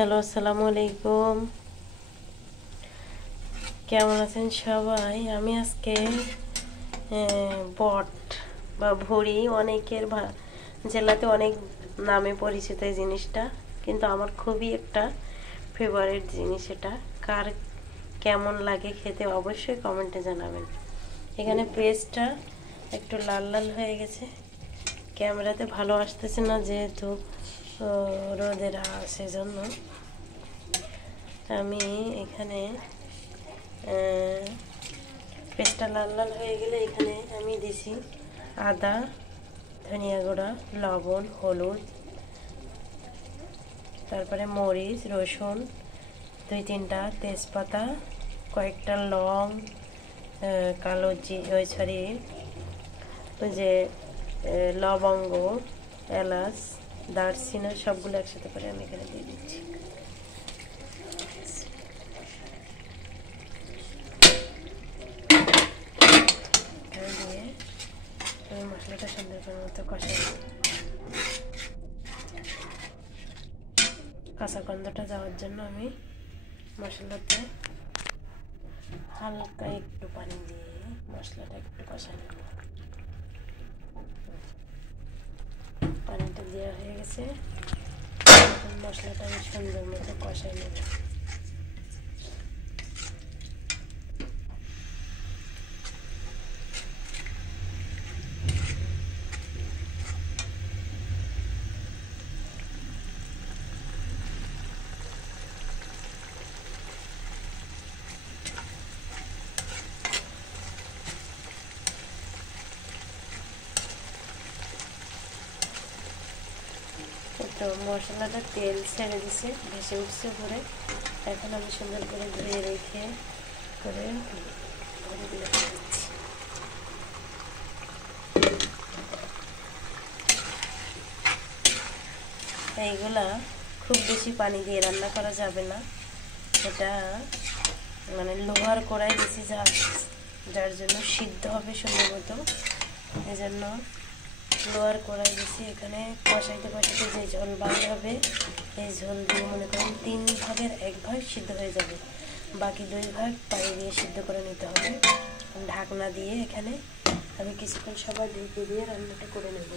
Hello, আসসালামু আলাইকুম। কেমন আছেন সবাই? আমি আজকে বট বা ভুঁড়ি অনেকের জেলাতে অনেক নামে পরিচিত এই জিনিসটা, কিন্তু আমার খুবই একটা ফেভারিট জিনিস। এটা কার কেমন লাগে খেতে অবশ্যই কমেন্টে জানাবেন। এখানে পেস্টটা একটু লাল লাল হয়ে গেছে, ক্যামেরাতে ভালো আসতেছে না যেহেতু রোদের সেজন্য। আমি এখানে পেস্টটা লাল লাল হয়ে গেলে এখানে আমি দিছি আদা, ধনিয়া গুঁড়া, লবণ, হলুদ, তারপরে মরিচ, রসুন, 2-3টা তেজপাতা, কয়েকটা লং, কালো ওই যে লবঙ্গ, এলাচ, দারচিনি সবগুলো একসাথে করে আমি এখানে দিয়ে দিচ্ছি। মশলাটা সুন্দর মতো কষাই, কাঁচা গন্ধটা যাওয়ার জন্য আমি মশলাতে হালকা একটু পানি দিয়ে মশলাটা একটু কষাই নেব। পানিটা দেওয়া হয়ে গেছে, মশলাটা আমি সুন্দর মতো কষাই নেব। তো মশলাটা তেল ছেড়ে দিছে, ভেসে উঠছে পরে। এখন আমি সুন্দর করে ধুয়ে রেখে করে এইগুলা খুব বেশি পানি দিয়ে রান্না করা যাবে না, এটা মানে লোহার কড়াই বেশি যার জন্য সিদ্ধ হবে সুন্দর মতো, এই জন্য লোহার কড়াই বেশি। এখানে কষাইতে কষাইতে যে ঝোল বার হবে এই ঝোল দিয়ে মনে করেন 3 ভাগের 1 ভাগ সিদ্ধ হয়ে যাবে, বাকি 2 ভাগ পানি দিয়ে সিদ্ধ করে নিতে হবে। ঢাকনা দিয়ে এখানে আমি কিছুক্ষণ সবাই ঢেকে দিয়ে রান্নাটা করে নেব,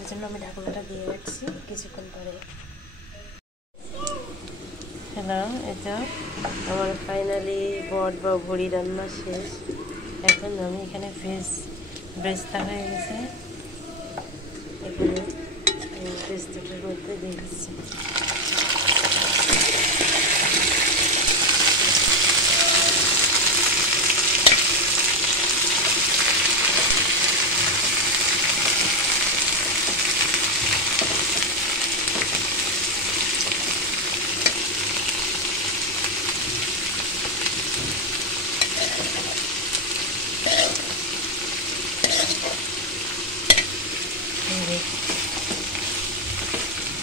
এই জন্য আমি ঢাকনাটা দিয়ে রাখছি। কিছুক্ষণ পরে হ্যালো, এটা আমার ফাইনালি বট বা ভুঁড়ি রান্না শেষ। এখন আমি এখানে ব্রেস্তা হয়ে গেছে, এখানে ব্রেস্তাটার মধ্যে দিয়ে দিচ্ছি।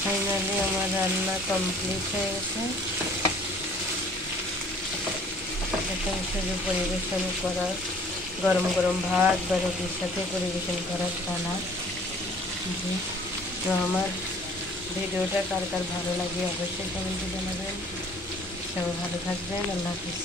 ফাইনালি আমার রান্না কমপ্লিট হয়ে গেছে। এখন শুধু পরিবেশন করার, গরম গরম ভাত বা রুটির সাথে পরিবেশন করার খানা। তো আমার ভিডিওটা কার কার ভালো লাগে অবশ্যই কমেন্টে জানাবেন। সবাই ভালো থাকবেন। আল্লাহ হাফিজ।